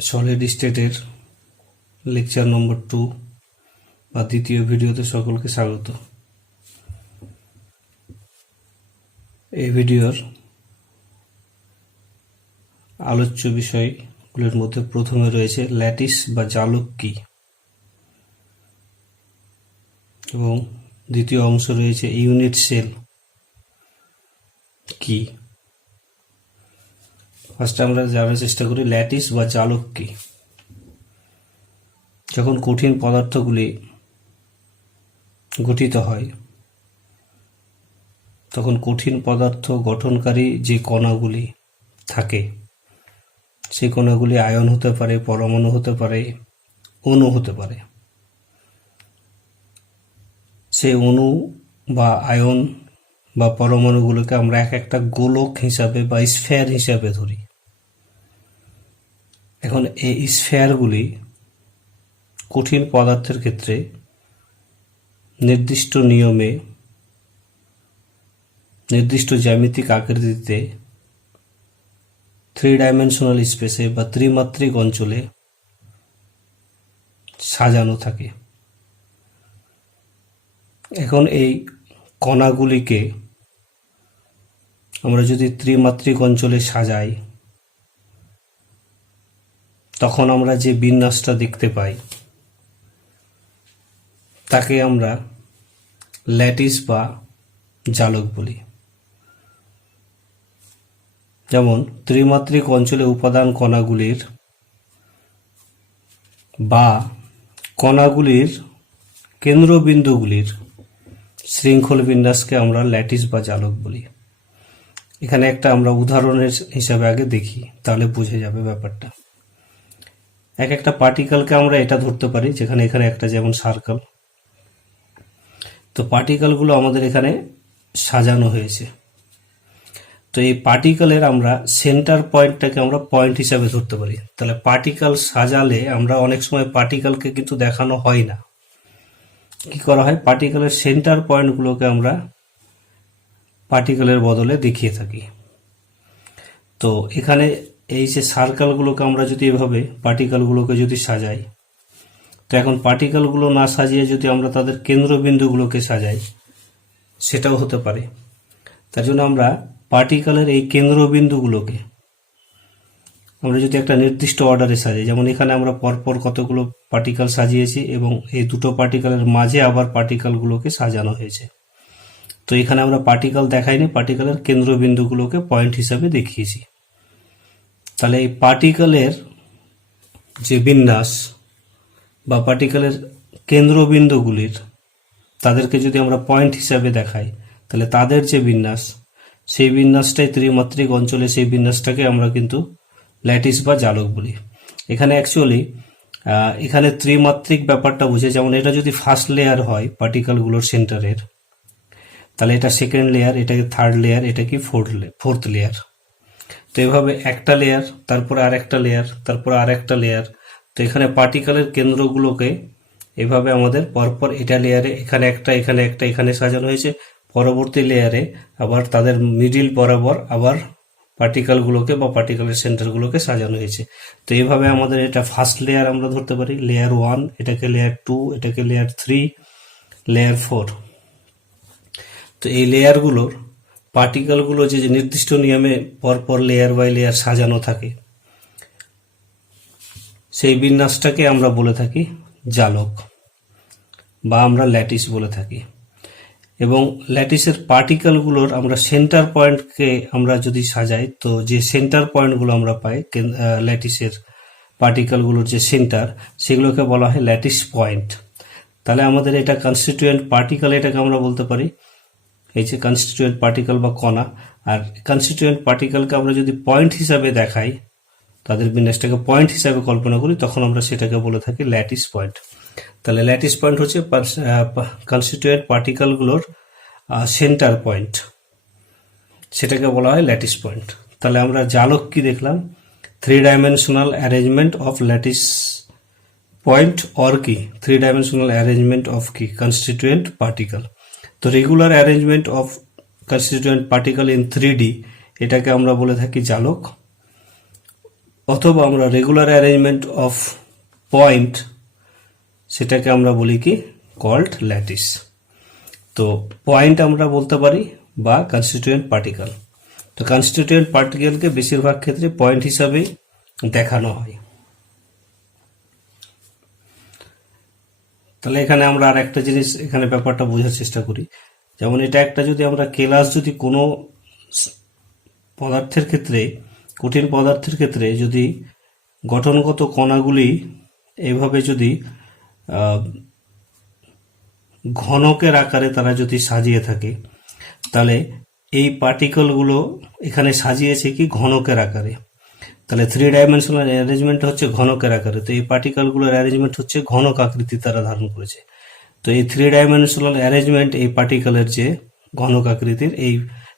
Solid স্টেটের lecture number 2 বা দ্বিতীয় ভিডিওতে সকলকে স্বাগত। এই ভিডিওর আলোচ্য বিষয়গুলোর মধ্যে প্রথমে রয়েছে ল্যাটিস বা জালক কি, এবং দ্বিতীয় অংশ রয়েছে ইউনিট সেল কি। ফার্স্টে আমরা জানার চেষ্টা করি ল্যাটিস বা জালক কি। যখন কঠিন পদার্থগুলি গঠিত হয় তখন কঠিন পদার্থ গঠনকারী যে কণাগুলি থাকে সেই কণাগুলি আয়ন হতে পারে, পরমাণু হতে পারে, অণু হতে পারে। সেই অণু বা আয়ন বা পরমাণুগুলোকে আমরা এক একটা গোলক হিসাবে বা স্ফেয়ার হিসাবে ধরি। এখন এই স্ফেয়ারগুলি কঠিন পদার্থের ক্ষেত্রে নির্দিষ্ট নিয়মে নির্দিষ্ট জ্যামিতিক আকৃতিতে 3-ডাইমেনশনাল স্পেসে বা ত্রিমাত্রিক অঞ্চলে সাজানো থাকে। এখন এই কণাগুলিকে আমরা যদি ত্রিমাত্রিক অঞ্চলে সাজাই তখন আমরা যে বিন্যাসটা দেখতে পাই তাকে আমরা ল্যাটিস বা জালক বলি। যেমন ত্রিমাত্রিক অঞ্চলে উপাদান কণাগুলির বা কণাগুলির কেন্দ্রবিন্দুগুলির শৃঙ্খল বিন্যাসকে আমরা ল্যাটিস বা জালক বলি। এখানে একটা আমরা উদাহরণের হিসাবে আগে দেখি, তাহলে বুঝে যাবে ব্যাপারটা। এক একটা পার্টিকেলকে আমরা এটা ধরতে পারি, যেখানে এখানে একটা যেমন সার্কেল, তো পার্টিকেলগুলো আমাদের এখানে সাজানো হয়েছে। তো এই পার্টিকেলের আমরা সেন্টার পয়েন্টটাকে আমরা পয়েন্ট হিসাবে ধরতে পারি। তাহলে পার্টিকেল সাজালে আমরা অনেক সময় পার্টিকেলকে কিন্তু দেখানো হয় না, কি করা হয়, পার্টিকেলের সেন্টার পয়েন্টগুলোকে আমরা পার্টিকেলের বদলে দেখিয়ে থাকি। তো এখানে এই যে সার্কেলগুলোকে আমরা যদি এভাবে পার্টিকেলগুলোকে যদি সাজাই, তো এখন পার্টিকেলগুলো না সাজিয়ে যদি আমরা তাদের কেন্দ্রবিন্দুগুলোকে সাজাই সেটাও হতে পারে। তার জন্য আমরা পার্টিকেলের এই কেন্দ্রবিন্দুগুলোকে আমরা যদি একটা নির্দিষ্ট অর্ডারে সাজাই, যেমন এখানে আমরা পরপর কতগুলো পার্টিকেল সাজিয়েছি এবং এই দুটো পার্টিকেলের মাঝে আবার পার্টিকেলগুলোকে সাজানো হয়েছে। তো এখানে আমরা পার্টিকেল দেখাইনি, পার্টিকেলের কেন্দ্রবিন্দুগুলোকে পয়েন্ট হিসাবে দেখিয়েছি। তাহলে এই পার্টিকেলের যে বিন্যাস বা পার্টিকেলের কেন্দ্রবিন্দুগুলির তাদেরকে যদি আমরা পয়েন্ট হিসাবে দেখাই, তাহলে তাদের যে বিন্যাস সেই বিন্যাসটাই ত্রিমাত্রিক অঞ্চলে, সেই বিন্যাসটাকে আমরা কিন্তু ল্যাটিস বা জালক বলি। এখানে অ্যাকচুয়ালি এখানে ত্রিমাত্রিক ব্যাপারটা বুঝে, যেমন এটা যদি ফার্স্ট লেয়ার হয় পার্টিকেলগুলোর সেন্টারের, তাহলে এটা সেকেন্ড লেয়ার, এটাকে থার্ড লেয়ার, এটা কি ফোর্থ লেয়ার। তো এভাবে একটা লেয়ার, তারপরে আর একটা লেয়ার, তারপরে আর একটা লেয়ার। তো এখানে পার্টিকেলের কেন্দ্রগুলোকে এভাবে আমাদের পরপর এটা লেয়ারে এখানে একটা, এখানে একটা, এখানে সাজানো হয়েছে। পরবর্তী লেয়ারে আবার তাদের মিডিল বরাবর আবার পার্টিকেলগুলোকে বা পার্টিকেলের সেন্টারগুলোকে সাজানো হয়েছে। তো এইভাবে আমাদের এটা ফার্স্ট লেয়ার আমরা ধরতে পারি, লেয়ার 1, এটাকে লেয়ার 2, এটাকে লেয়ার 3, লেয়ার 4। তো এই লেয়ারগুলোর পার্টিকেলগুলো যে নির্দিষ্ট নিয়মে পরপর লেয়ার বাই লেয়ার সাজানো থাকে, সেই বিন্যাসটাকে আমরা বলে থাকি জালক বা আমরা ল্যাটিস বলে থাকি। এবং ল্যাটিসের পার্টিকেলগুলোর আমরা সেন্টার পয়েন্টকে আমরা যদি সাজাই, তো যে সেন্টার পয়েন্টগুলো আমরা পাই ল্যাটিসের পার্টিকেলগুলোর যে সেন্টার, সেগুলোকে বলা হয় ল্যাটিস পয়েন্ট। তাহলে আমাদের এটা কনস্টিটিউয়েন্ট পার্টিকেল, এটাকে আমরা বলতে পারি এই যে কনস্টিটিউয়েন্ট পার্টিকেল বা কণা। আর কনস্টিটিউয়েন্ট পার্টিকেলকে আমরা যদি পয়েন্ট হিসাবে দেখাই, তাদের বিন্যাসটাকে পয়েন্ট হিসাবে কল্পনা করি, তখন আমরা সেটাকে বলে থাকি ল্যাটিস পয়েন্ট। তাহলে ল্যাটিস পয়েন্ট হচ্ছে কনস্টিটিউয়েন্ট পার্টিকেলগুলোর সেন্টার পয়েন্ট, সেটাকে বলা হয় ল্যাটিস পয়েন্ট। তাহলে আমরা জালক কি দেখলাম, three dimensional arrangement of lattice point or কি 3-ডাইমেনশনাল অ্যারেঞ্জমেন্ট অফ কি কনস্টিটিউয়েন্ট পার্টিকেল। তো regular arrangement of constituent particle in 3D, এটাকে আমরা বলে থাকি জালক। অথবা আমরা রেগুলার অ্যারেঞ্জমেন্ট অফ পয়েন্ট, সেটাকে আমরা বলি কি কল্ড ল্যাটিস। তো পয়েন্ট আমরা বলতে পারি বা কনস্টিটিউয়েন্ট পার্টিকেল। তো কনস্টিটিউয়েন্ট পার্টিকেলকে বেশিরভাগ ক্ষেত্রে পয়েন্ট হিসাবে দেখানো হয়। তাহলে এখানে আমরা আর একটা জিনিস এখানে ব্যাপারটা বোঝার চেষ্টা করি। যেমন এটা একটা যদি আমরা কেলাস যদি কোনো পদার্থের ক্ষেত্রে, কঠিন পদার্থের ক্ষেত্রে যদি গঠনগত কণাগুলি এইভাবে যদি ঘনকের আকারে তারা যদি সাজিয়ে থাকে, তাহলে এই পার্টিকেলগুলো এখানে সাজিয়েছে কি ঘনকের আকারে। তাহলে 3 ডাইমেনশনাল অ্যারেঞ্জমেন্ট হচ্ছে ঘনকের আকারে। তো এই পার্টিকেলগুলোর অ্যারেঞ্জমেন্ট হচ্ছে ঘনক আকৃতি তারা ধারণ করেছে। তো এই 3 ডাইমেনশনাল অ্যারেঞ্জমেন্ট এই পার্টিকেলের যে ঘনক আকৃতির, এই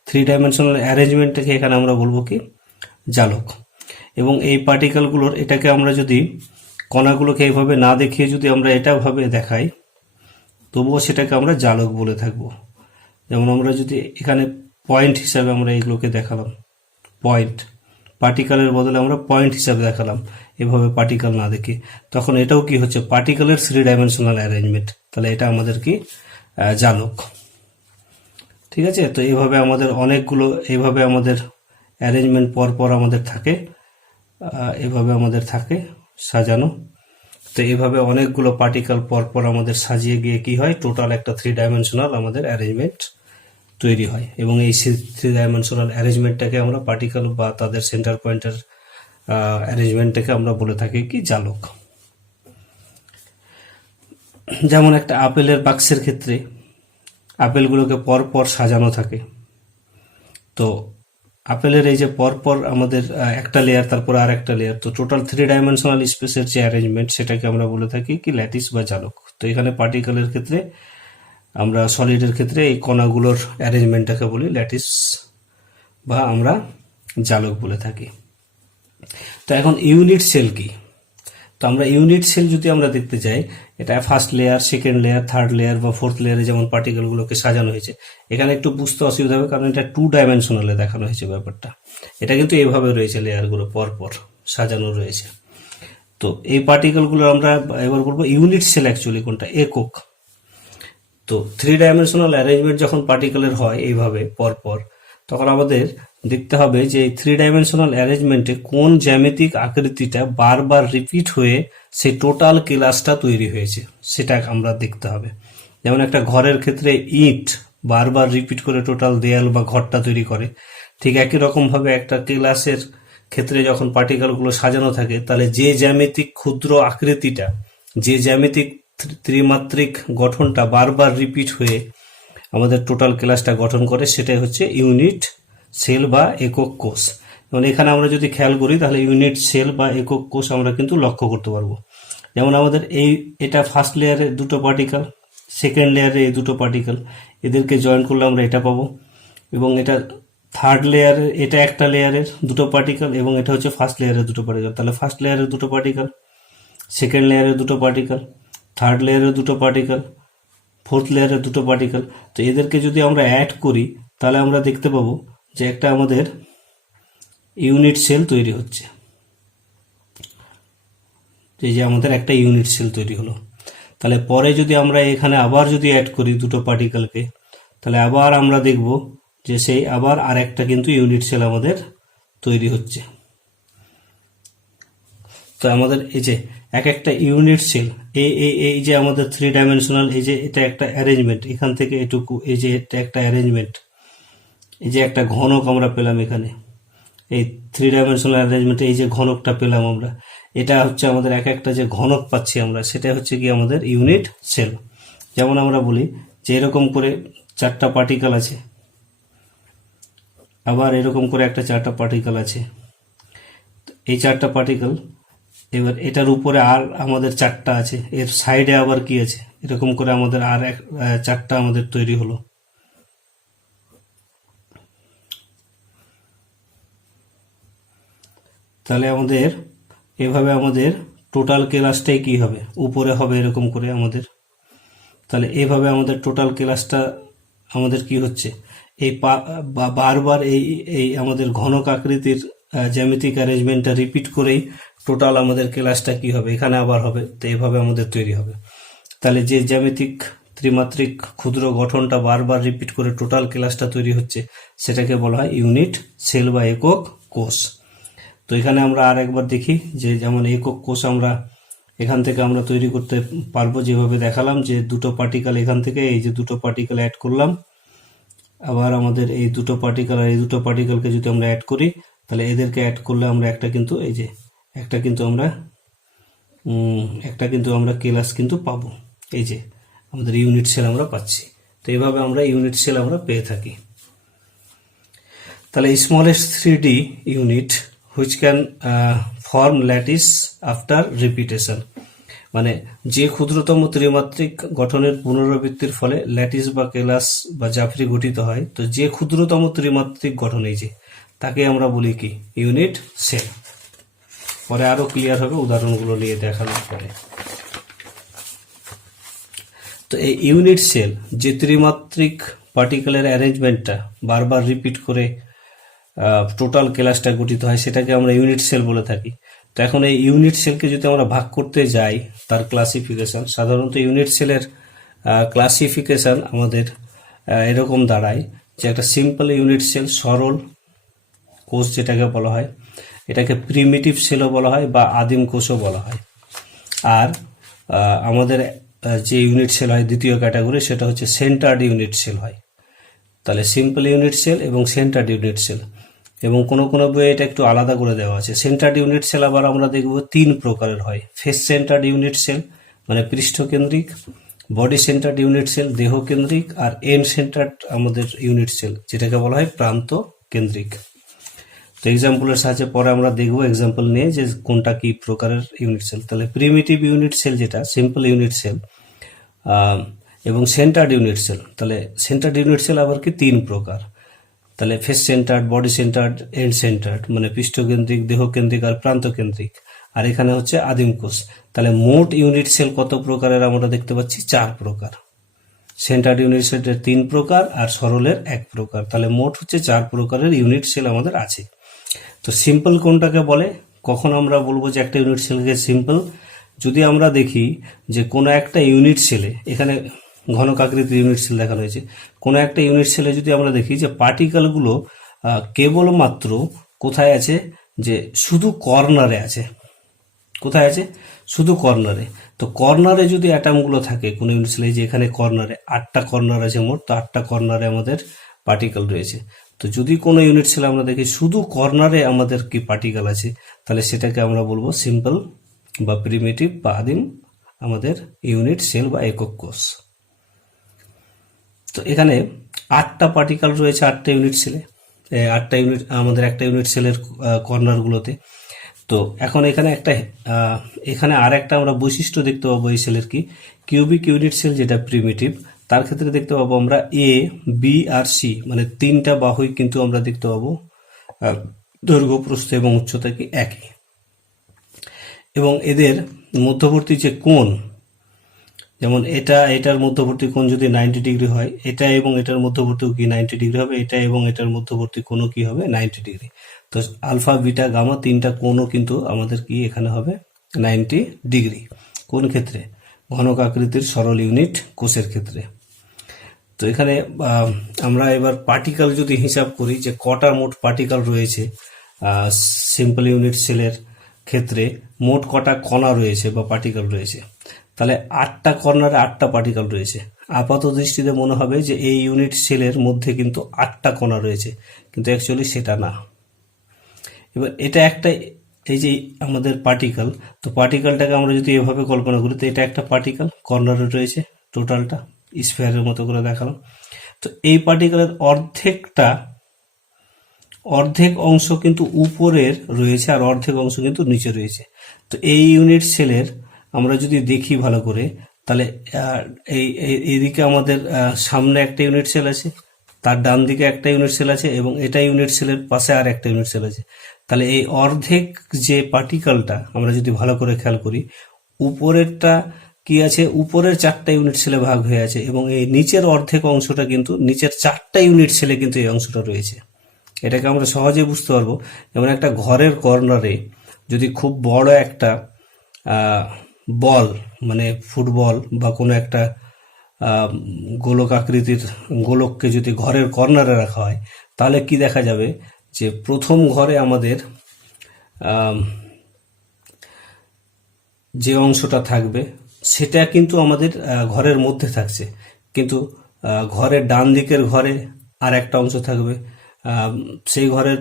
3 ডাইমেনশনাল অ্যারেঞ্জমেন্টটাকে এখানে আমরা বলবো কি জালক। এবং এই পার্টিকেলগুলোর এটাকে আমরা যদি কণাগুলোকে এইভাবে না দেখিয়ে যদি আমরা এটা ভাবে দেখাই, তবুও সেটাকে আমরা জালক বলে থাকবো। যেমন আমরা যদি এখানে পয়েন্ট হিসাবে আমরা এগুলোকে দেখালাম, পয়েন্ট পার্টিকেলের বদলে আমরা পয়েন্ট হিসাবে দেখালাম এভাবে পার্টিকেল না দেখে, তখন এটাও কি হচ্ছে পার্টিকেলের 3 ডাইমেনশনাল অ্যারেঞ্জমেন্ট। তাহলে এটা আমাদের কি জালক। ঠিক আছে। তো এইভাবে আমাদের অনেকগুলো এইভাবে আমাদের অ্যারেঞ্জমেন্ট পর আমাদের থাকে, এভাবে আমাদের থাকে সাজানো। তো এইভাবে অনেকগুলো পার্টিকেল পর আমাদের সাজিয়ে গিয়ে কি হয়, টোটাল একটা 3 ডাইমেনশনাল আমাদের অ্যারেঞ্জমেন্ট তৈরি হয়। এবং এই 3 ডাইমেনশনাল অ্যারেঞ্জমেন্টটাকে আমরা পার্টিকেল বা তাদের সেন্টার পয়েন্টের অ্যারেঞ্জমেন্টটাকে আমরা বলে থাকি কি জালক। যেমন একটা আপেলের বাক্সের ক্ষেত্রে আপেলগুলোকে পর সাজানো থাকে। তো আপেলের এই যে পর আমাদের একটা লেয়ার তারপর আর একটা লেয়ার, তো টোটাল 3 ডাইমেনশনাল স্পেসের যে অ্যারেঞ্জমেন্ট সেটাকে আমরা বলে থাকি কি ল্যাটিস বা জালক। তো এখানে পার্টিকেলের ক্ষেত্রে আমরা সলিডের ক্ষেত্রে এই কণাগুলোর অ্যারেঞ্জমেন্টটাকে বলি ল্যাটিস বা আমরা জালক বলে থাকি। তো এখন ইউনিট সেল কি? তো আমরা ইউনিট সেল যদি আমরা দেখতে চাই, এটা first layer, second layer, third layer বা ফোর্থ লেয়ারে যেমন পার্টিকেলগুলোকে সাজানো হয়েছে, এখানে একটু বুঝতে অসুবিধা হবে কারণ এটা 2 ডাইমেনশনালে দেখানো হয়েছে ব্যাপারটা। এটা কিন্তু এইভাবে রয়েছে, লেয়ারগুলো পর সাজানো রয়েছে। তো এই পার্টিকেলগুলো আমরা এবার বলবো ইউনিট সেল অ্যাকচুয়ালি কোনটা, একক। তো 3 ডাইমেনশনাল অ্যারেঞ্জমেন্ট যখন পার্টিকেলের হয় এইভাবে পর তখন আমাদের দেখতে হবে যে এই 3 ডাইমেনশনাল অ্যারেঞ্জমেন্টে কোন জ্যামিতিক আকৃতিটা বারবার রিপিট হয়ে সেই টোটাল ক্লাসটা তৈরি হয়েছে, সেটা আমরা দেখতে হবে। যেমন একটা ঘরের ক্ষেত্রে ইট বারবার রিপিট করে টোটাল দেয়াল বা ঘরটা তৈরি করে, ঠিক একই রকমভাবে একটা ক্লাসের ক্ষেত্রে যখন পার্টিকেলগুলো সাজানো থাকে, তাহলে যে জ্যামিতিক ক্ষুদ্র আকৃতিটা, যে জ্যামিতিক ত্রিমাত্রিক গঠনটা বারবার রিপিট হয়ে আমাদের টোটাল ক্লাসটা গঠন করে, সেটাই হচ্ছে ইউনিট সেল বা একক কোষ। এবং এখানে আমরা যদি খেয়াল করি তাহলে ইউনিট সেল বা একক কোষ আমরা কিন্তু লক্ষ্য করতে পারবো। যেমন আমাদের এটা ফার্স্ট লেয়ারের দুটো পার্টিকেল, সেকেন্ড লেয়ারে এই দুটো পার্টিকেল, এদেরকে জয়েন করলে আমরা এটা পাবো। এবং এটা থার্ড লেয়ারের, এটা একটা লেয়ারের দুটো পার্টিকেল এবং এটা হচ্ছে ফার্স্ট লেয়ারের দুটো পার্টিকেল। তাহলে ফার্স্ট লেয়ারের দুটো পার্টিকেল, সেকেন্ড লেয়ারের দুটো পার্টিকেল, থার্ড লেয়ারের দুটো পার্টিকেল, ফোর্থ লেয়ারের দুটো পার্টিকেল। তো এদেরকে যদি আমরা অ্যাড করি তাহলে আমরা দেখতে পাবো যে একটা আমাদের ইউনিট সেল তৈরি হচ্ছে। এই যে আমাদের একটা ইউনিট সেল তৈরি হলো। তাহলে পরে যদি আমরা এখানে আবার যদি অ্যাড করি দুটো পার্টিকেলকে, তাহলে আবার আমরা দেখব যে সেই আবার আর একটা কিন্তু ইউনিট সেল আমাদের তৈরি হচ্ছে। তো আমাদের এই যে এক একটা ইউনিট সেল, এই যে আমাদের 3 ডাইমেনশনাল, এই যে এটা একটা অ্যারেঞ্জমেন্ট, এখান থেকে এটুকু, এই যে এটা একটা অ্যারেঞ্জমেন্ট, এই যে একটা ঘনক আমরা পেলাম এখানে, এই 3 ডাইমেনশনাল অ্যারেঞ্জমেন্টে এই যে ঘনকটা পেলাম আমরা, এটা হচ্ছে আমাদের এক একটা যে ঘনক পাচ্ছি আমরা, সেটা হচ্ছে কি আমাদের ইউনিট সেল। যেমন আমরা বলি যে এরকম করে 4টা পার্টিকেল আছে, আবার এরকম করে একটা 4টা পার্টিকেল আছে, এই 4টা পার্টিকেল, এবার এটার উপরে আর আমাদের 4টা আছে, এর সাইডে আবার কি আছে, এরকম করে আমাদের আর 4টা আমাদের তৈরি হলো। তাহলে আমাদের এভাবে আমাদের টোটাল ক্লাসটাই কি হবে, উপরে হবে এরকম করে আমাদের। তাহলে এইভাবে আমাদের টোটাল ক্লাসটা আমাদের কি হচ্ছে, এই বারবার এই আমাদের ঘনক আকৃতির জ্যামিতিক অ্যারেঞ্জমেন্টটা রিপিট করেই টোটাল আমাদের ক্লাসটা কি হবে, এখানে আবার হবে। তো এভাবে আমাদের তৈরি হবে। তাহলে যে জ্যামিতিক ত্রিমাত্রিক ক্ষুদ্র গঠনটা বারবার রিপিট করে টোটাল ক্লাসটা তৈরি হচ্ছে, সেটাকে বলা হয় ইউনিট সেল বা একক কোষ। তো এখানে আমরা আর একবার দেখি যে যেমন একক কোষ আমরা এখান থেকে আমরা তৈরি করতে পারবো, যেভাবে দেখালাম যে দুটো পার্টিকেল এখান থেকে এই যে দুটো পার্টিকেল অ্যাড করলাম, আবার আমাদের এই দুটো পার্টিকেল আর এই দুটো পার্টিকেলকে যদি আমরা অ্যাড করি, তাহলে এদেরকে অ্যাড করলে আমরা একটা কিন্তু এই যে একটা কিন্তু আমরা ক্লাস কিন্তু পাবো। এই যে আমাদের ইউনিট সেল আমরা পাচ্ছি। তো এইভাবে আমরা ইউনিট সেল আমরা পেয়ে থাকি। তাহলে smallest 3D unit which can form lattice after repetition, মানে যে ক্ষুদ্রতম ত্রিমাত্রিক গঠনের পুনরাবৃত্তির ফলে ল্যাটিস বা কেলাস বা জাফরি গঠিত হয়। তো যে ক্ষুদ্রতম ত্রিমাত্রিক গঠন এই যে, তাকে আমরা বলি কি ইউনিট সেল। পরে আরো ক্লিয়ার হবে উদাহরণগুলো নিয়ে দেখানোর পরে। তো এই ইউনিট সেল যে ত্রিমাত্রিক পার্টিকেলের অ্যারেঞ্জমেন্টটা বারবার রিপিট করে টোটাল ক্লাসটা গঠিত হয়, সেটাকে আমরা ইউনিট সেল বলে থাকি। তো এখন এই ইউনিট সেলকে যদি আমরা ভাগ করতে যাই, তার ক্লাসিফিকেশন, সাধারণত ইউনিট সেলের ক্লাসিফিকেশন আমাদের এরকম দাঁড়ায় যে একটা সিম্পল ইউনিট সেল, সরল কোষ যেটাকে বলা হয়, এটাকে প্রিমিটিভ সেলও বলা হয় বা আদিম কোষও বলা হয়। আর আমাদের যে ইউনিট সেল হয় দ্বিতীয় ক্যাটাগরি, সেটা হচ্ছে সেন্টার্ড ইউনিট সেল হয়। তাহলে সিম্পল ইউনিট সেল এবং সেন্টার্ড ইউনিট সেল, এবং কোনো কোনো বইয়ে এটা একটু আলাদা করে দেওয়া আছে। সেন্টার্ড ইউনিট সেল আবার আমরা দেখব 3 প্রকারের হয়। ফেস সেন্টার্ড ইউনিট সেল মানে পৃষ্ঠকেন্দ্রিক, বডি সেন্টার্ড ইউনিট সেল দেহ কেন্দ্রিক, আর এন্ড সেন্টার্ড আমাদের ইউনিট সেল যেটাকে বলা হয় প্রান্ত কেন্দ্রিক। তো এক্সাম্পলের সাহায্যে পরে আমরা দেখবো এক্সাম্পল নিয়ে যে কোনটা কি প্রকারের ইউনিট সেল। তাহলে প্রিমিটিভ ইউনিট সেল যেটা সিম্পল ইউনিট সেল এবং সেন্টার্ড ইউনিট সেল, তাহলে সেন্টার্ড ইউনিট সেল আবার কি 3 প্রকার। তাহলে face centered, body centered, end centered মানে পৃষ্ঠকেন্দ্রিক, দেহ কেন্দ্রিক আর প্রান্ত কেন্দ্রিক। আর এখানে হচ্ছে আদিম কোষ। তাহলে মোট ইউনিট সেল কত প্রকারের আমরা দেখতে পাচ্ছি? 4 প্রকার। সেন্টার্ড ইউনিট সেলের 3 প্রকার আর সরলের 1 প্রকার। তাহলে মোট হচ্ছে 4 প্রকারের ইউনিট সেল আমাদের আছে। তো সিম্পল কোনটাকে বলে? কখন আমরা বলবো যে একটা ইউনিট সেলকে সিম্পল? যদি আমরা দেখি যে কোনো একটা ইউনিট সেলে, এখানে ঘনকাকৃতির ইউনিট সেল দেখানো হয়েছে, কোনো একটা ইউনিট সেলে যদি আমরা দেখি যে পার্টিকেলগুলো কেবলমাত্র কোথায় আছে, যে শুধু কর্নারে আছে। কোথায় আছে? শুধু কর্নারে। তো কর্নারে যদি অ্যাটমগুলো থাকে কোনো ইউনিট সেলে, যে এখানে কর্নারে 8টা কর্নার আছে মোট, তো 8টা কর্নারে আমাদের পার্টিকেল রয়েছে। তো যদি কোনো ইউনিট সেলে আমরা দেখি শুধু কর্নারে আমাদের কি পার্টিকেল আছে, তাহলে সেটাকে আমরা বলবো সিম্পল বা প্রিমিটিভ বা আদিম আমাদের ইউনিট সেল বা একক কোষ। তো এখানে 8টা পার্টিকেল রয়েছে 8টা ইউনিট সেলে, 8টা ইউনিট আমাদের একটা ইউনিট সেলের কর্নারগুলোতে। তো এখন এখানে আর একটা আমরা বৈশিষ্ট্য দেখতে পাবো এই সেলের, কি কিউবিক ইউনিট সেল যেটা প্রিমিটিভ, তার ক্ষেত্রে দেখতে পাবো আমরা এ, বি আর সি মানে 3টা বাহুই কিন্তু আমরা দেখতে পাবো দৈর্ঘ্য, প্রস্থ এবং উচ্চতা কি একই, এবং এদের মধ্যবর্তী যে কোণ, যেমন এটার মধ্যবর্তী কোণ যদি 90 ডিগ্রি হয়, এটা এবং এটার মধ্যবর্তীও কি 90 ডিগ্রি হবে, এটা এবং এটার মধ্যবর্তী কোণও কি হবে 90 ডিগ্রি। তো আলফা, বিটা, গামা 3টা কোণও কিন্তু আমাদের কি এখানে হবে 90 ডিগ্রি। কোন ক্ষেত্রে? ঘনকাকৃতির সরল ইউনিট কোষের ক্ষেত্রে। তো এখানে আমরা এবার পার্টিকেল যদি হিসাব করি যে কটা মোট পার্টিকেল রয়েছে সিম্পল ইউনিট সেলের ক্ষেত্রে, মোট কটা কণা রয়েছে বা পার্টিকেল রয়েছে, তাহলে 8টা কর্নারে 8টা পার্টিকেল রয়েছে। আপাত দৃষ্টিতে মনে হবে যে এই ইউনিট সেলের মধ্যে কিন্তু 8টা কণা রয়েছে, কিন্তু অ্যাকচুয়ালি সেটা না। এবার এটা একটা, এই যে আমাদের পার্টিকেল, তো পার্টিকেলটাকে আমরা যদি এভাবে কল্পনা করি, তো এটা একটা পার্টিকেল কর্নারে রয়েছে, টোটালটা স্ফিয়ারের মতো করে দেখালাম। তো এই পার্টিকেলের অর্ধেক অংশ কিন্তু উপরের রয়েছে আর অর্ধেক অংশ কিন্তু নিচে রয়েছে। তো এই ইউনিট সেলের আমরা যদি দেখি ভালো করে, তাহলে এইদিকে আমাদের সামনে একটা ইউনিট সেল আছে, তার ডান দিকে একটা ইউনিট সেল আছে, এবং এটা ইউনিট সেলের পাশে আর একটা ইউনিট সেল আছে। তাহলে এই অর্ধেক যে পার্টিকেলটা আমরা যদি ভালো করে খেয়াল করি, উপরেরটা কি আছে, উপরের 4টা ইউনিট সেলে ভাগ হয়ে আছে, এবং এই নিচের অর্ধেক অংশটা কিন্তু নিচের 4টা ইউনিট সেলে কিন্তু এই অংশটা রয়েছে। এটাকে আমরা সহজেই বুঝতে পারবো। যেমন একটা ঘরের কর্নারে যদি খুব বড় একটা বল, মানে ফুটবল বা কোনো একটা আহ, গোলক আকৃতির গোলককে যদি ঘরের কর্নারে রাখা হয়, তাহলে কি দেখা যাবে যে প্রথম ঘরে আমাদের আম, যে অংশটা থাকবে সেটা কিন্তু আমাদের ঘরের মধ্যে থাকছে, কিন্তু ঘরের ডান দিকের ঘরে আর একটা অংশ থাকবে, সেই ঘরের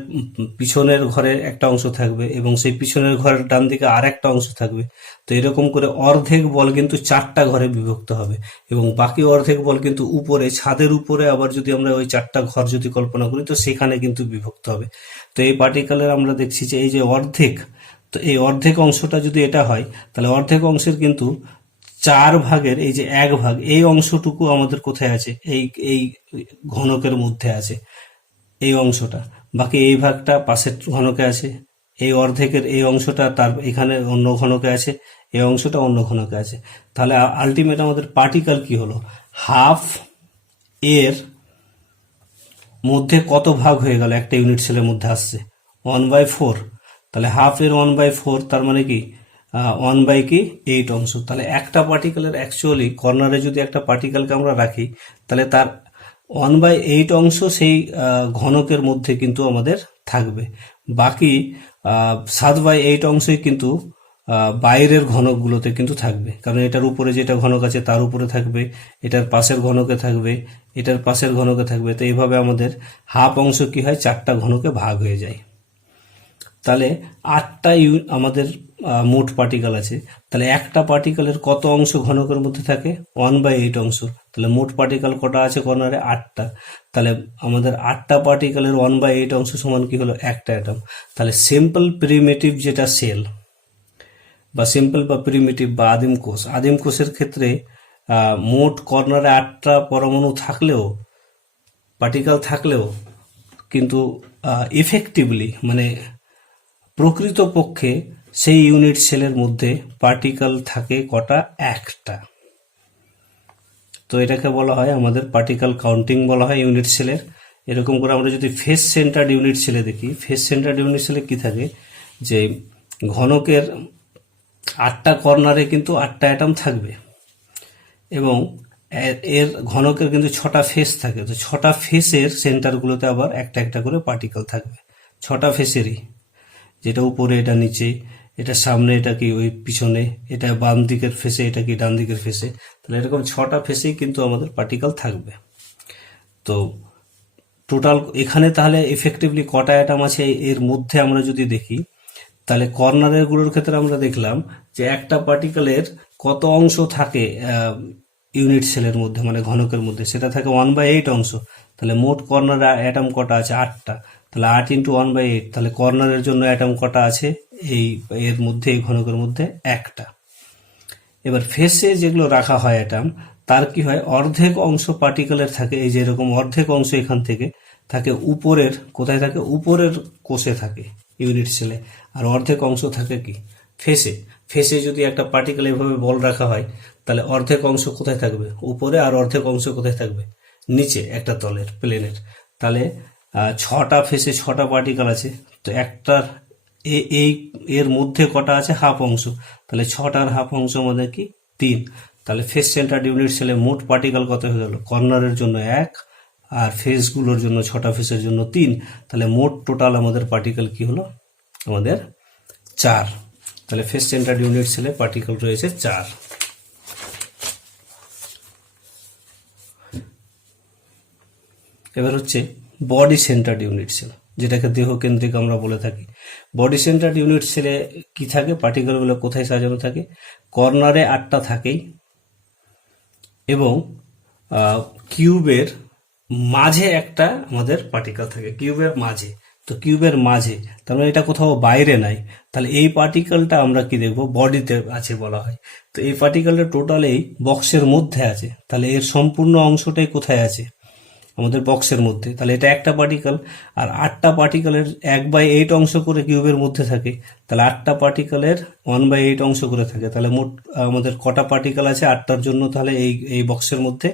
পিছনের ঘরে একটা অংশ থাকবে, এবং সেই পিছনের ঘরের ডান দিকে আর একটা অংশ থাকবে। তো এরকম করে অর্ধেক বল কিন্তু চারটা ঘরে বিভক্ত হবে, এবং বাকি অর্ধেক বল কিন্তু উপরে ছাদের উপরে আবার যদি আমরা ওই চারটা ঘর যদি কল্পনা করি তো সেখানে কিন্তু বিভক্ত হবে। তো এই পার্টিকেলের আমরা দেখছি যে এই যে অর্ধেক, তো এই অর্ধেক অংশটা যদি এটা হয় তাহলে অর্ধেক অংশের কিন্তু 4 ভাগের এই যে 1 ভাগ এই অংশটুকু আমাদের কোথায় আছে, এই এই ঘনকের মধ্যে আছে এই অংশটা। বাকি এই ভাগটা পাশের ঘনকে আছে, এই অর্ধেকের এই অংশটা তার এখানে অন্য ঘনকে আছে, এই অংশটা অন্য ঘনকে আছে। তাহলে আলটিমেট আমাদের পার্টিকেল কি হলো, হাফ এর মধ্যে কত ভাগ হয়ে গেল একটা ইউনিট সেলের মধ্যে আসছে 1/4। তাহলে হাফ এর 1/4 তার মানে কি 1/8 অংশ। তাহলে একটা পার্টিকেলের অ্যাকচুয়ালি কর্নারে যদি একটা পার্টিকেলকে আমরা রাখি তাহলে তার 1/8 অংশ সেই ঘনকের মধ্যে কিন্তু আমাদের থাকবে। বাকি 7/8 অংশই কিন্তু বাইরের ঘনকগুলোতে কিন্তু থাকবে, কারণ এটার উপরে যেটা ঘনক আছে তার উপরে থাকবে, এটার পাশের ঘনকে থাকবে, এটার পাশের ঘনকে থাকবে। তো এইভাবে আমাদের হাফ অংশ কি হয়, 4টা ঘনকে ভাগ হয়ে যায়। তাহলে 8টা আমাদের মোট পার্টিকেল আছে। তাহলে একটা পার্টিকেলের কত অংশ ঘনকের মধ্যে থাকে, 1/8 অংশ। তাহলে মোট পার্টিকেল কটা আছে কর্নারে, 8টা। তাহলে আমাদের 8টা পার্টিকেলের 1/8 অংশ সমান কি হলো, একটা অ্যাটম। তাহলে সিম্পল প্রিমিটিভ যেটা সেল বা সিম্পল বা প্রিমিটিভ বা আদিম কোষ, আদিম কোষের ক্ষেত্রে মোট কর্নারে 8টা পরমাণু থাকলেও, পার্টিকেল থাকলেও কিন্তু ইফেক্টিভলি মানে প্রকৃতপক্ষে সেই ইউনিট সেলের মধ্যে পার্টিকেল থাকে কটা, একটা। তো এটাকে বলা হয় আমাদের পার্টিকেল কাউন্টিং বলা হয় ইউনিট সেলের। এরকম করে আমরা যদি ফেস সেন্টার্ড ইউনিট সেলে দেখি, ফেস সেন্টার্ড ইউনিট সেলে কি থাকে, যে ঘনকের 8টা কর্নারে কিন্তু 8টা অ্যাটম থাকবে, এবং এর ঘনকের কিন্তু 6টা ফেস থাকে। তো 6টা ফেসের সেন্টারগুলোতে আবার একটা একটা করে পার্টিকেল থাকবে, 6টা ফেসেরই, যেটা উপরে, এটা নিচে, এটা সামনে, এটা কি ওই পিছনে, এটা বাম দিকের ফেসে, এটা কি ডান দিকের ফেসে। তাহলে এরকম 6টা ফেসেই কিন্তু আমাদের পার্টিকেল থাকবে। তো টোটাল এখানে তাহলে এফেক্টিভলি কটা অ্যাটম আছে এর মধ্যে আমরা যদি দেখি, তাহলে কর্নারের গুলোর ক্ষেত্রে আমরা দেখলাম যে একটা পার্টিকেলের কত অংশ থাকে ইউনিট সেলের মধ্যে, মানে ঘনকের মধ্যে, সেটা থাকে 1/8 অংশ। তাহলে মোট কর্নার অ্যাটম কটা আছে, 8টা। তাহলে 8 × 1/8, তাহলে কর্নারের জন্য অ্যাটম কটা আছে এই এর মধ্যে, এই ঘনকের মধ্যে, একটা। এবার ফেসে যেগুলো রাখা হয় অ্যাটম, তার কি হয়, অর্ধেক অংশ পার্টিকেলের থাকে, এই যে এরকম অর্ধেক অংশ এখান থেকে থাকে উপরের, কোথায় থাকে, উপরের কোষে থাকে ইউনিট সেলে, আর অর্ধেক অংশ থাকে কি ফেসে। ফেসে যদি একটা পার্টিকেল এভাবে বল রাখা হয় তাহলে অর্ধেক অংশ কোথায় থাকবে, উপরে, আর অর্ধেক অংশ কোথায় থাকবে, নিচে একটা তলের প্লেনের। তাহলে 6টা ফেসে 6টা পার্টিকেল আছে, তো একটার এই এর মধ্যে কটা আছে, হাফ অংশ। তাহলে 6টার হাফ অংশ মানে কি, 3। তাহলে ফেস সেন্টার্ড ইউনিট সেলে মোট পার্টিকেল কত হয়ে গেল, কর্নারের জন্য 1, আর ফেসগুলোর জন্য 6টা ফেসের জন্য 3। তাহলে মোট টোটাল আমাদের পার্টিকেল কি হলো, আমাদের 4। তাহলে ফেস সেন্টার্ড ইউনিট সেলে পার্টিকেল রয়েছে 4। এবার হচ্ছে বডি সেন্টার্ড ইউনিট সেল, যেটাকে দেহ কেন্দ্রিক আমরা বলে থাকি। বডি সেন্টার্ড ইউনিট সেলে কি থাকে, পার্টিকেলগুলো কোথায় সাজানো থাকে, কর্নারে 8টা থাকেই, এবং কিউবের মাঝে একটা আমাদের পার্টিকেল থাকে, কিউবের মাঝে। তো কিউবের মাঝে, তার মানে এটা কোথাও বাইরে নাই। তাহলে এই পার্টিকেলটা আমরা কি দেখবো, বডিতে আছে বলা হয়। তো এই পার্টিকেলটা টোটালেই বক্সের মধ্যে আছে। তাহলে এর সম্পূর্ণ অংশটাই কোথায় আছে, আমাদের বক্সের মধ্যে। তাহলে এটা একটা পার্টিকেল, আর 8টা পার্টিকেলের 1/8 অংশ করে কিউবের মধ্যে থাকে। তাহলে 8টা পার্টিকেলের 1/8 অংশ করে থাকে। তাহলে মোট আমাদের কটা পার্টিকেল আছে 8টার জন্য, তাহলে এই এই বক্সের মধ্যে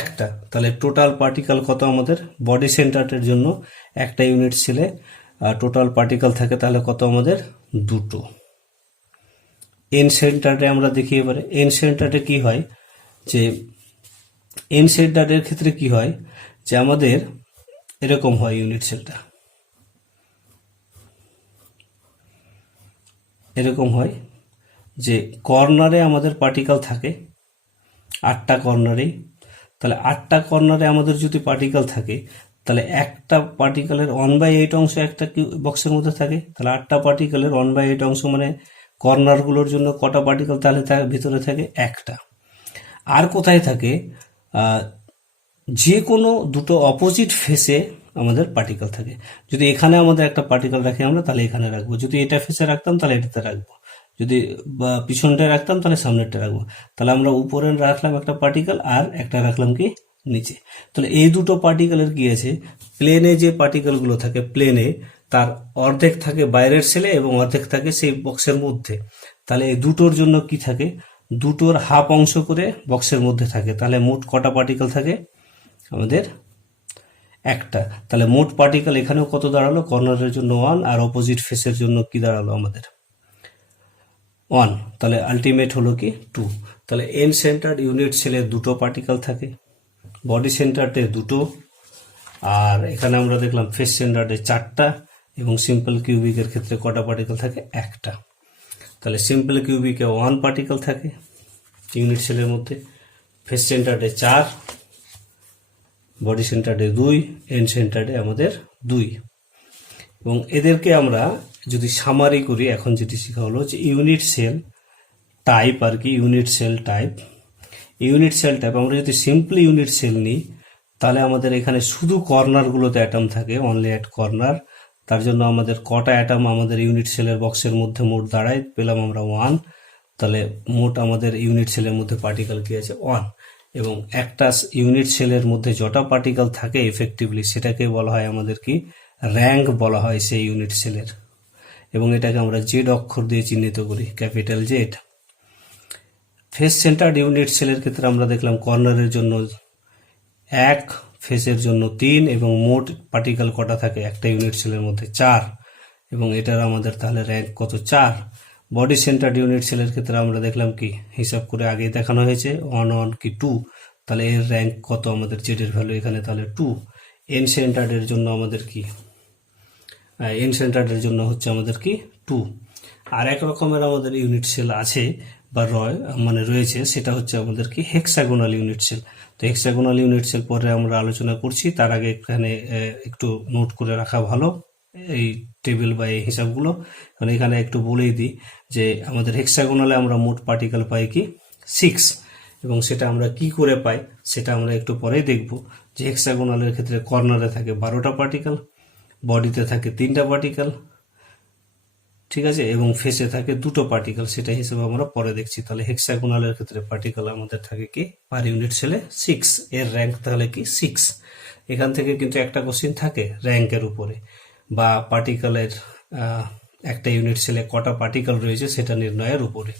একটা। তাহলে টোটাল পার্টিকেল কত আমাদের বডি সেন্টারের জন্য একটা ইউনিট সেলে টোটাল পার্টিকেল থাকে তাহলে কত আমাদের দুটো। এন সেন্টারে আমরা দেখি এবারে এন সেন্টারে কি হয় যে এন সেন্টারের ক্ষেত্রে কি হয় যে আমাদের এরকম হয় ইউনিট সেলটা এরকম হয় যে কর্নারে আমাদের পার্টিকেল থাকে 8টা কর্নারেই। তাহলে 8টা কর্নারে আমাদের যদি পার্টিকেল থাকে তাহলে একটা পার্টিকেলের 1/8 অংশ একটা বক্সের মধ্যে থাকে। তাহলে 8টা পার্টিকেলের 1/8 অংশ মানে কর্নারগুলোর জন্য কটা পার্টিকেল তাহলে ভিতরে থাকে একটা। আর কোথায় থাকে যে কোনো দুটো অপোজিট ফেসে আমাদের পার্টিকেল থাকে। যদি এখানে আমাদের একটা পার্টিকেল রাখি আমরা তাহলে এখানে রাখবো, যদি এটা ফেসে রাখতাম তাহলে এটাতে রাখবো, যদি পিছনটায় রাখতাম তাহলে সামনেরটা রাখবো। তাহলে আমরা উপরে রাখলাম একটা পার্টিকেল আর একটা রাখলাম কি নিচে। তাহলে এই দুটো পার্টিকেলের কি আছে, প্লেনে যে পার্টিকেলগুলো থাকে প্লেনে তার অর্ধেক থাকে বাইরের সেলে এবং অর্ধেক থাকে সেই বক্সের মধ্যে। তাহলে এই দুটোর জন্য কি থাকে, দুটোর হাফ অংশ করে বক্সের মধ্যে থাকে। তাহলে মোট কটা পার্টিকেল থাকে আমাদের একটা। তাহলে মোট পার্টিকেল এখানেও কত দাঁড়ালো, কর্নারের জন্য 1 আর অপোজিট ফেসের জন্য কি দাঁড়ালো আমাদের 1। তাহলে আলটিমেট হলো কি 2। তাহলে এন সেন্টার ইউনিট সেলে দুটো পার্টিকেল থাকে, বডি সেন্টারে দুটো, আর এখানে আমরা দেখলাম ফেস সেন্টারে 4টা এবং সিম্পল কিউবিকের ক্ষেত্রে কটা পার্টিকেল থাকে একটা। তাহলে সিম্পল কিউবিকে 1 পার্টিকেল থাকে ইউনিট সেলের মধ্যে, ফেস সেন্টারে 4, বডি সেন্টারে 2, এন্ড সেন্টারে আমাদের 2। এবং এদেরকে আমরা যদি সামারি করি, এখন যেটি শেখা হলো যে ইউনিট সেল টাইপ আর কি, unit sell type. Unit sell type আমরা যদি সিম্পলি ইউনিট সেল নিই তাহলে আমাদের এখানে শুধু কর্নারগুলোতে অ্যাটম থাকে, অনলি অ্যাট কর্নার। তার জন্য আমাদের কটা অ্যাটম আমাদের ইউনিট সেলের বক্সের মধ্যে মোট দাঁড়ায়, পেলাম আমরা 1। তাহলে মোট আমাদের ইউনিট সেলের মধ্যে পার্টিকেল কি আছে 1। এবং একটা ইউনিট সেলের মধ্যে যটা পার্টিকেল থাকে এফেক্টিভলি সেটাকে বলা হয় আমাদের কি র্যাঙ্ক বলা হয় সেই ইউনিট সেলের। এবং এটাকে আমরা জেড অক্ষর দিয়ে চিহ্নিত করি, capital Z. Face centred unit সেলের ক্ষেত্রে আমরা দেখলাম কর্নারের জন্য 1, ফেসের জন্য 3 এবং মোট পার্টিকেল কটা থাকে একটা ইউনিট সেলের মধ্যে 4। এবং এটার আমাদের তাহলে র্যাঙ্ক কত 4। বডি সেন্টার্ড ইউনিট সেলের ক্ষেত্রে আমরা দেখলাম কি হিসাব করে আগেই দেখানো হয়েছে 1 কি 2। তাহলে এর র্যাঙ্ক কত আমাদের জেড এর ভ্যালু এখানে তাহলে 2। এন সেন্টার্ডের জন্য আমাদের কি এন সেন্টার্ডের জন্য হচ্ছে আমাদের কি 2। আর এক রকমের আমাদের ইউনিট সেল আছে বা রয়েছে, সেটা হচ্ছে আমাদের কি হেক্সাগোনাল ইউনিট সেল। তো হেক্সাগোনাল ইউনিট সেল পরে আমরা আলোচনা করছি, তার আগে এখানে একটু নোট করে রাখা ভালো এই টেবিল বা এই হিসাবগুলো। কারণ এখানে একটু বলেই দিই যে আমাদের হেক্সাগোনালে আমরা মোট পার্টিকেল পাই কি 6। এবং সেটা আমরা কি করে পাই সেটা আমরা একটু পরেই দেখব। যে হেক্সাগোনালের ক্ষেত্রে কর্নারে থাকে 12টা পার্টিকেল, বডিতে থাকে 3টা পার্টিকেল, ঠিক আছে, এবং ফেসে থাকে 2টো পার্টিকেল, সেটা হিসেবে আমরা পরে দেখছি। তাহলে হেক্সাগোনালের ক্ষেত্রে পার্টিকেল আমাদের থাকে কি পার ইউনিট সেলে 6, এর র্যাঙ্ক তাহলে কি 6। এখান থেকে কিন্তু একটা কোশ্চিন থাকে র্যাঙ্কের উপরে বা পার্টিকেলের একটা ইউনিট সেলে কটা পার্টিকেল রয়েছে সেটা নির্ণয়ের উপরে।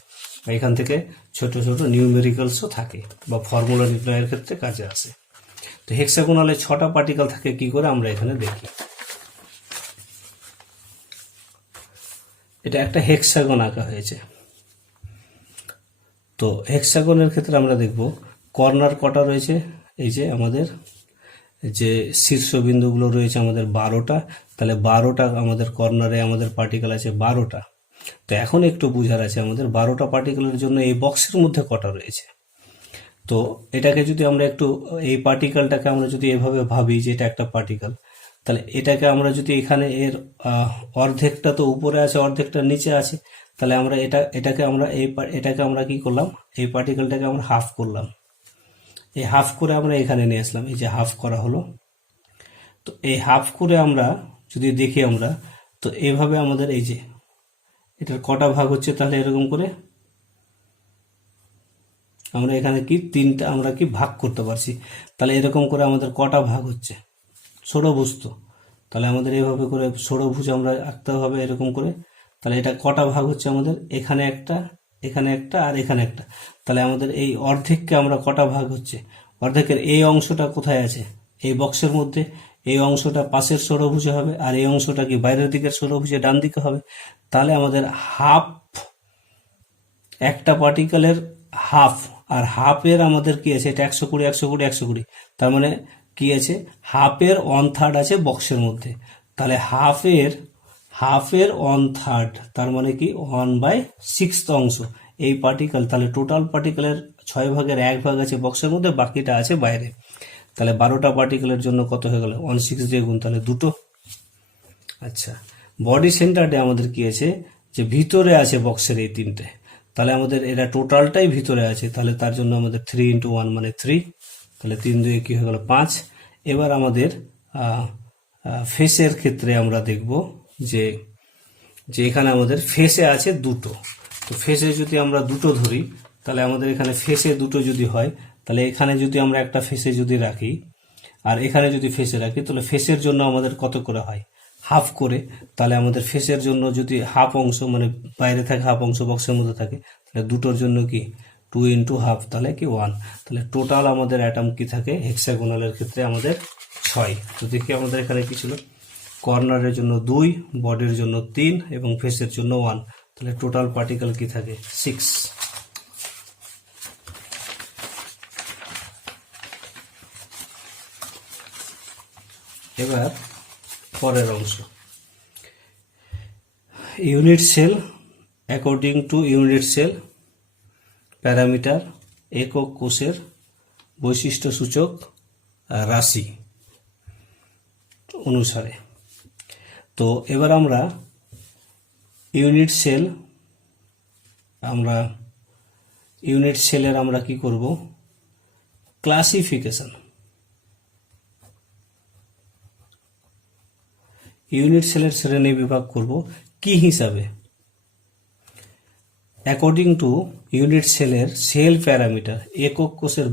এখান থেকে ছোট ছোট নিউমেরিক্যালসও থাকে বা ফর্মুলা নির্ণয়ের ক্ষেত্রে কাজে আসে। তো হেক্সাগোনালে 6টা পার্টিকেল থাকে কি করে আমরা এখানে দেখি। এটা একটা হেক্সাগন আঁকা হয়েছে। তো হেক্সাগনের ক্ষেত্রে আমরা দেখব কর্নার কটা রয়েছে, এই যে আমাদের যে শীর্ষবিন্দুগুলো রয়েছে আমাদের 12টা। তাহলে 12টা আমাদের কর্নারে আমাদের পার্টিকেল আছে 12টা। তো এখন একটু বুঝার আছে আমাদের 12টা পার্টিকেলের জন্য এই বক্সের মধ্যে কটা রয়েছে। তো এটাকে যদি আমরা একটু এই পার্টিকেলটাকে আমরা যদি এভাবে ভাবি যে এটা একটা পার্টিকেল, তাহলে এটাকে আমরা যদি এখানে এর অর্ধেকটা তো উপরে আছে অর্ধেকটা নিচে আছে, তাহলে আমরা এটাকে আমরা কি করলাম, এই পার্টিকেলটাকে আমরা হাফ করলাম। এই হাফ করে আমরা এখানে নিয়ে আসলাম, এই যে হাফ করা হলো। তো এই হাফ করে আমরা যদি দেখি আমরা, তো এইভাবে আমাদের এই যে এটার কটা ভাগ হচ্ছে, তাহলে এরকম করে আমরা এখানে কি 3টা আমরা কি ভাগ করতে পারছি। তাহলে এরকম করে আমাদের কটা ভাগ হচ্ছে, ষড়ভুজ। তো তাহলে আমাদের এইভাবে করে ষড়ভুজ আমরা আঁকতে হবে এরকম করে। তাহলে এটা কটা ভাগ হচ্ছে আমাদের, এখানে একটা, এখানে একটা আর এখানে একটা। তাহলে আমাদের এই অর্ধেককে আমরা কটা ভাগ হচ্ছে, অর্ধেকের এই অংশটা কোথায় আছে? এই বক্সের মধ্যে। এই অংশটা পাশের ষড়ভুজে হবে, আর এই অংশটা কি বাইরের দিকের ষড়ভুজে ডান দিকে হবে। তাহলে আমাদের হাফ, একটা পার্টিকেলের হাফ, আর হাফের আমাদের কি আছে, এটা 120 120 120, তার মানে কি আছে, হাফের 1/3 আছে বক্সের মধ্যে। তাহলে হাফের 1/3, তার মানে কি 1/6 অংশ এই পার্টিকেল। তাহলে টোটাল পার্টিকেলের 6 ভাগের 1 ভাগ আছে বক্সের মধ্যে, বাকিটা আছে বাইরে। তাহলে 12টা পার্টিকেলের জন্য কত হয়ে গেল, 1/6 দিয়ে গুণ, তাহলে 2টো। আচ্ছা, বডি সেন্টারটা আমাদের কি আছে, যে ভিতরে আছে বক্সের এই 3টে। তাহলে আমাদের এরা টোটালটাই ভিতরে আছে, তাহলে তার জন্য আমাদের 3 × 1 মানে 3, তাহলে 3 2 কি হয়ে গেল 5। এবার আমাদের ফেসের ক্ষেত্রে আমরা দেখব যে এখানে আমাদের ফেসে আছে 2টো। তো ফেসে যদি আমরা 2টো ধরি, তাহলে আমাদের এখানে ফেসে 2টো যদি হয়, তাহলে এখানে যদি আমরা একটা ফেসে যদি রাখি, আর এখানে যদি ফেসে রাখি, তাহলে ফেসের জন্য আমাদের কত করে হয়, হাফ করে। তাহলে আমাদের ফেসের জন্য যদি হাফ অংশ, মানে বাইরে থাকে হাফ অংশ বক্সের মধ্যে থাকে, তাহলে 2টোর জন্য কি 2 × হাফ, তাহলে কি 1। তাহলে টোটাল আমাদের অ্যাটম কি থাকে হেক্সাগোনালের ক্ষেত্রে আমাদের 6। তো দেখি আমাদের এখানে কি ছিল, কর্নারের জন্য 2, বডির জন্য 3 এবং ফেসের জন্য 1। তাহলে টোটাল পার্টিকেল কি থাকে 6। এবার পরের অংশ, unit cell according to unit cell parameter, একক কোষের বৈশিষ্ট্যসূচক রাশি অনুসারে। তো এবার আমরা ইউনিট সেলের আমরা কি করব, ক্লাসিফিকেশন। ইউনিট সেলের শ্রেণী বিভাগ করব কি হিসাবে, অ্যাকর্ডিং টু ইউনিট সেলের সেল প্যারামিটার, একক কোষের